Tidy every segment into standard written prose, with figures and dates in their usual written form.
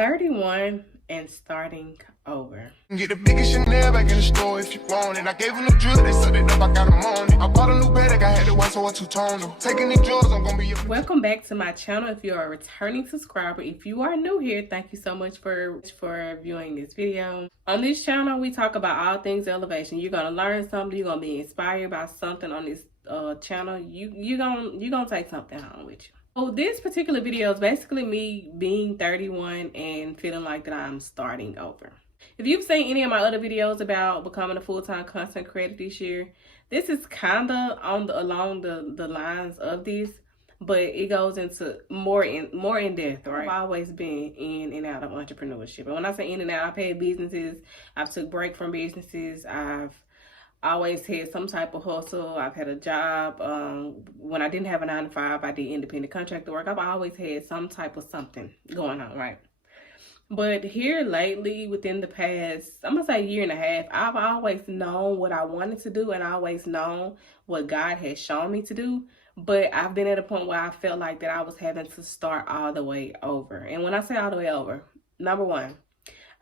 31 and starting over. Get the biggest Chanel back in the store if you want it. I gave them the drill, they sucked it up, I got them on it. I bought a new bed, I had the one so I two-tone them. Taking these drugs, I'm gonna be your... Welcome back to my channel. If you're a returning subscriber, if you are new here, thank you so much for viewing this video. On this channel, we talk about all things elevation. You're gonna learn something, you're gonna be inspired by something on this channel. You're gonna take something home with you. So this particular video is basically me being 31 and feeling like that I'm starting over. If you've seen any of my other videos about becoming a full-time content creator this year, this is kind of along the lines of this, but it goes into more in depth, right? I've always been in and out of entrepreneurship. And when I say in and out, I've had businesses, I've took break from businesses, I've always had some type of hustle. I've had a job. When I didn't have a 9-to-5, I did independent contractor work. I've always had some type of something going on, right? But here lately, within the past, I'm going to say year and a half, I've always known what I wanted to do and I always known what God has shown me to do. But I've been at a point where I felt like that I was having to start all the way over. And when I say all the way over, number one,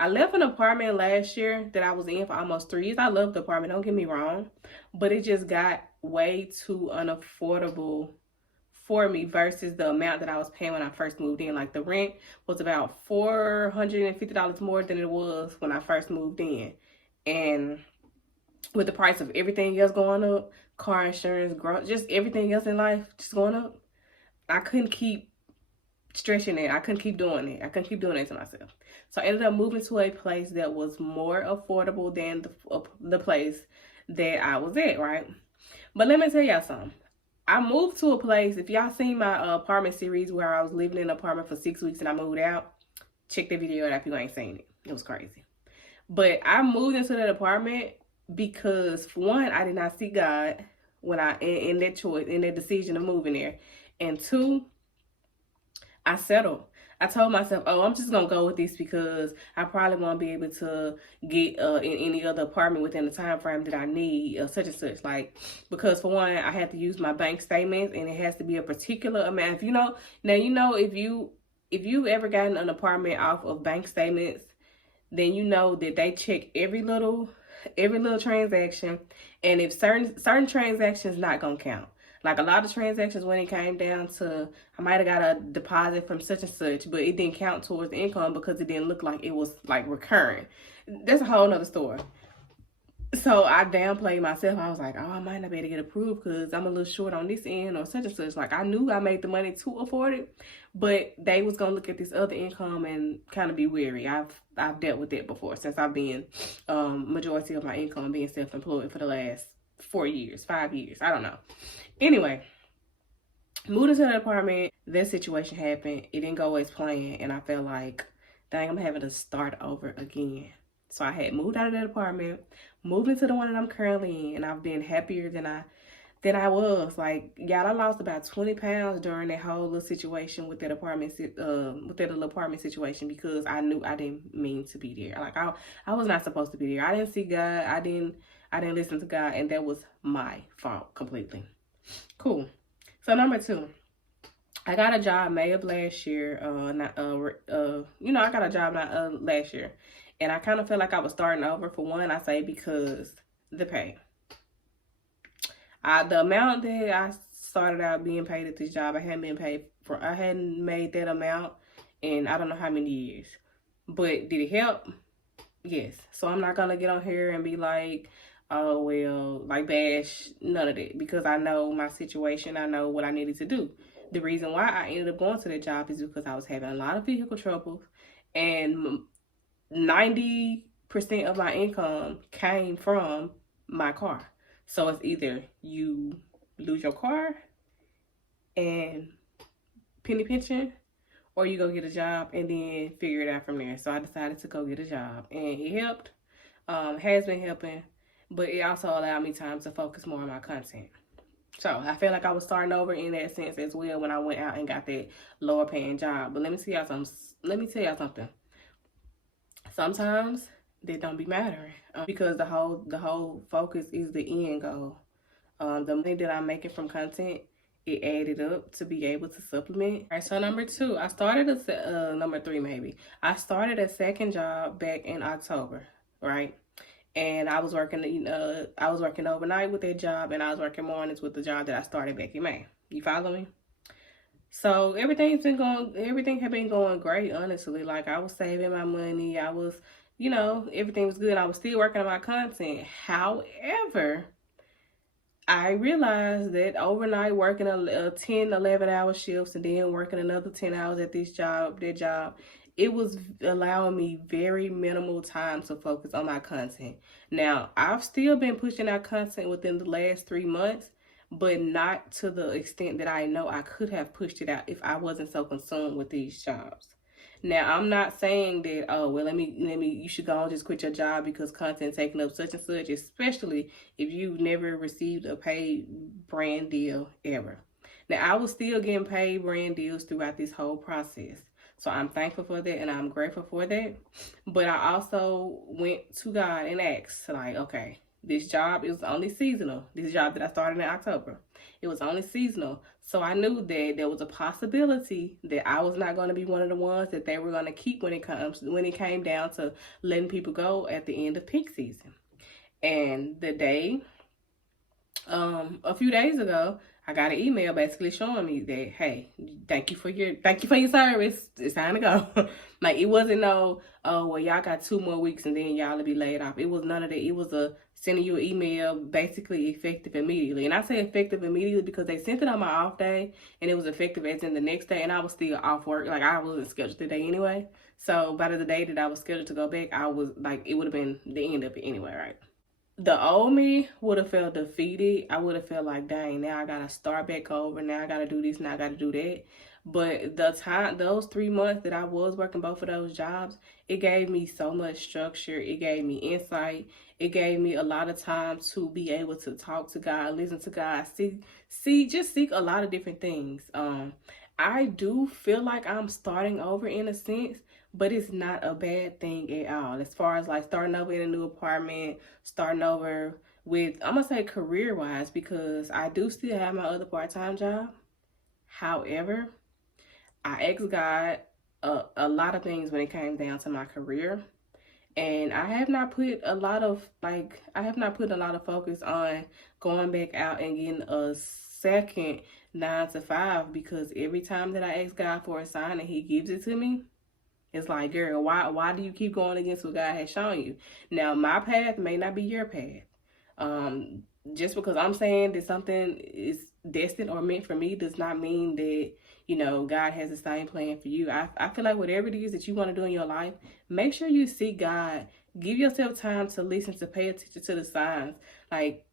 I left an apartment last year that I was in for almost 3 years. I loved the apartment, don't get me wrong. But it just got way too unaffordable for me versus the amount that I was paying when I first moved in. Like the rent was about $450 more than it was when I first moved in. And with the price of everything else going up, car insurance, just everything else in life just going up, I couldn't keep stretching it. I couldn't keep doing it. I couldn't keep doing it to myself. So I ended up moving to a place that was more affordable than the place that I was at, right? But let me tell y'all something. I moved to a place, if y'all seen my apartment series where I was living in an apartment for 6 weeks and I moved out, check the video out if you ain't seen it. It was crazy. But I moved into that apartment because, for one, I did not see God when in that choice, in that decision of moving there. And two, I settled. I told myself, oh, I'm just going to go with this because I probably won't be able to get in any other apartment within the time frame that I need, such and such. Like, because for one, I have to use my bank statements and it has to be a particular amount. If you know, now, you know, if you've ever gotten an apartment off of bank statements, then you know that they check every little transaction. And if certain transactions not going to count. Like a lot of transactions when it came down to, I might have got a deposit from such and such, but it didn't count towards the income because it didn't look like it was like recurring. That's a whole nother story. So I downplayed myself. I was like, oh, I might not be able to get approved because I'm a little short on this end or such and such. Like I knew I made the money to afford it, but they was going to look at this other income and kind of be weary. I've dealt with that before since I've been majority of my income being self-employed for the last 4 years, 5 years. I don't know. Anyway, moved into the apartment. This situation happened. It didn't go as planned. And I felt like, dang, I'm having to start over again. So I had moved out of that apartment, moved into the one that I'm currently in. And I've been happier than I was. Like, y'all, I lost about 20 pounds during that whole little situation with that apartment, little apartment situation because I knew I didn't mean to be there. Like, I was not supposed to be there. I didn't see God. I didn't listen to God. And that was my fault completely. Cool. So number two, I got a job May of last year. I got a job last year, and I kind of felt like I was starting over. For one, I say because the pay. The amount that I started out being paid at this job, I hadn't made that amount in I don't know how many years. But did it help? Yes. So I'm not gonna get on here and be like, oh, well, like bash, none of that. Because I know my situation. I know what I needed to do. The reason why I ended up going to that job is because I was having a lot of vehicle troubles. And 90% of my income came from my car. So it's either you lose your car and penny pension, or you go get a job and then figure it out from there. So I decided to go get a job. And it helped. Has been helping. But it also allowed me time to focus more on my content. So I feel like I was starting over in that sense as well when I went out and got that lower paying job. But let me tell y'all something. Sometimes that don't be mattering because the whole focus is the end goal. The money that I'm making from content it added up to be able to supplement. All right, so number two, I started number three maybe. I started a second job back in October, right? And I was working, I was working overnight with that job, and I was working mornings with the job that I started back in May. You follow me? So everything had been going great, honestly. Like, I was saving my money. I was, everything was good. I was still working on my content. However, I realized that overnight working a 10, 11 hour shifts and then working another 10 hours at that job, it was allowing me very minimal time to focus on my content. Now, I've still been pushing out content within the last 3 months, but not to the extent that I know I could have pushed it out if I wasn't so consumed with these jobs. Now, I'm not saying that, oh, well, you should go and just quit your job because content taking up such and such, especially if you've never received a paid brand deal ever. Now, I was still getting paid brand deals throughout this whole process. So I'm thankful for that and I'm grateful for that. But I also went to God and asked, like, okay, this job is only seasonal. This job that I started in October, it was only seasonal. So I knew that there was a possibility that I was not going to be one of the ones that they were going to keep when it came down to letting people go at the end of peak season. And a few days ago, I got an email basically showing me that, hey, thank you for your service. It's time to go. Like, it wasn't no, oh, well, y'all got 2 more weeks and then y'all will be laid off. It was none of that. It was sending you an email basically effective immediately. And I say effective immediately because they sent it on my off day and it was effective as in the next day, and I was still off work. Like, I wasn't scheduled today anyway. So by the day that I was scheduled to go back, I was like, it would have been the end of it anyway, right? The old me would have felt defeated. I would have felt like, dang, now I gotta start back over. Now I gotta do this. Now I gotta do that. But those 3 months that I was working both of those jobs, it gave me so much structure. It gave me insight. It gave me a lot of time to be able to talk to God, listen to God, seek a lot of different things. I do feel like I'm starting over in a sense, but it's not a bad thing at all. As far as like starting over in a new apartment, starting over with, I'm gonna say career-wise, because I do still have my other part-time job. However, I asked God a lot of things when it came down to my career. And I have not put a lot of focus on going back out and getting a second 9 to 5, because every time that I ask God for a sign and he gives it to me, it's like, girl, why do you keep going against what God has shown you? Now, my path may not be your path. Just because I'm saying that something is destined or meant for me does not mean that, God has the same plan for you. I feel like whatever it is that you want to do in your life, make sure you seek God. Give yourself time to listen, to pay attention to the signs. Like,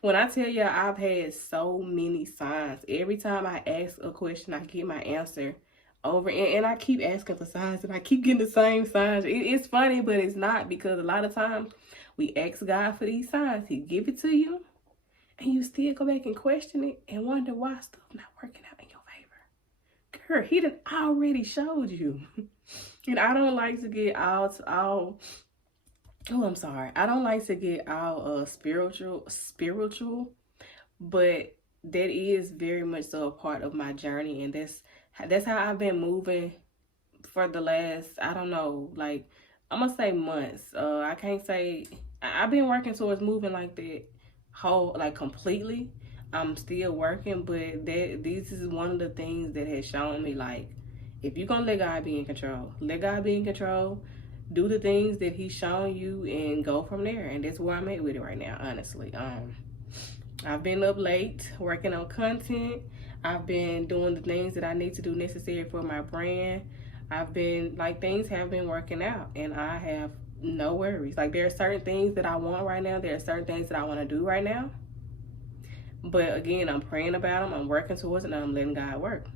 when I tell you, I've had so many signs. Every time I ask a question, I get my answer over, and I keep asking for signs and I keep getting the same signs. It's funny, but it's not, because a lot of times we ask God for these signs, he give it to you, and you still go back and question it and wonder why stuff not working out in your favor. Girl, he done already showed you. And I don't like to get I don't like to get all spiritual, but that is very much so a part of my journey, and that's how I've been moving for the last, I don't know, like, I'm gonna say months. I can't say, I've been working towards moving like that completely. I'm still working, but this is one of the things that has shown me, like, if you're gonna let God be in control, do the things that he's shown you and go from there. And that's where I'm at with it right now, honestly. I've been up late working on content. I've been doing the things that I need to do necessary for my brand. Things have been working out, and I have no worries. Like, there are certain things that I want right now. There are certain things that I want to do right now. But again, I'm praying about them. I'm working towards it, and I'm letting God work.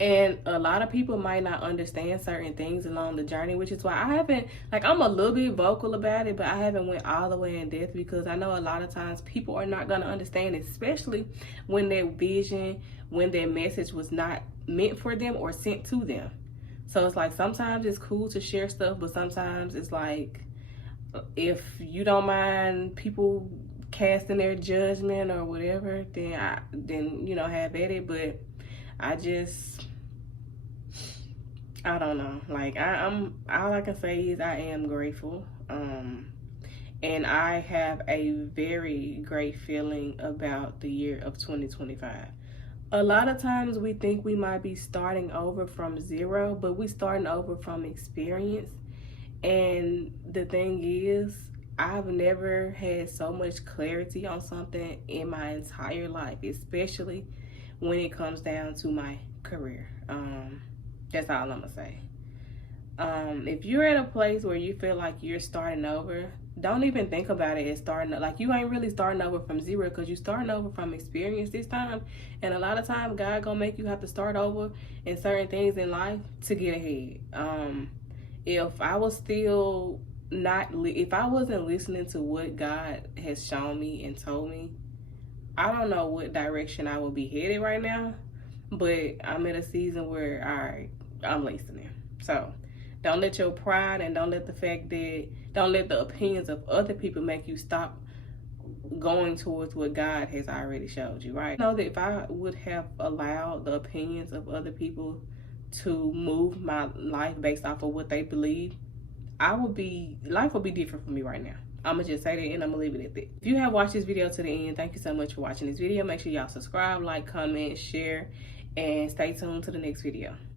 And a lot of people might not understand certain things along the journey, which is why I haven't, I'm a little bit vocal about it, but I haven't went all the way in depth, because I know a lot of times people are not going to understand, especially when their vision, when their message was not meant for them or sent to them. So it's like, sometimes it's cool to share stuff, but sometimes it's like, if you don't mind people casting their judgment or whatever, then have at it. But I don't know. Like I'm all I can say is I am grateful. And I have a very great feeling about the year of 2025. A lot of times we think we might be starting over from zero, but we starting over from experience. And the thing is, I've never had so much clarity on something in my entire life, especially when it comes down to my career. That's all I'm gonna say. If you're at a place where you feel like you're starting over, don't even think about it as starting. Like, you ain't really starting over from zero, because you're starting over from experience this time. And a lot of time, God gonna make you have to start over in certain things in life to get ahead. If I was still if I wasn't listening to what God has shown me and told me, I don't know what direction I would be headed right now. But I'm in a season where, all right, I'm listening. So don't let your pride and don't let the opinions of other people make you stop going towards what God has already showed you, right? I know that if I would have allowed the opinions of other people to move my life based off of what they believe, life would be different for me right now. I'm gonna just say that, and I'm gonna leave it at that. If you have watched this video to the end, thank you so much for watching this video. Make sure y'all subscribe, like, comment, share, and stay tuned to the next video.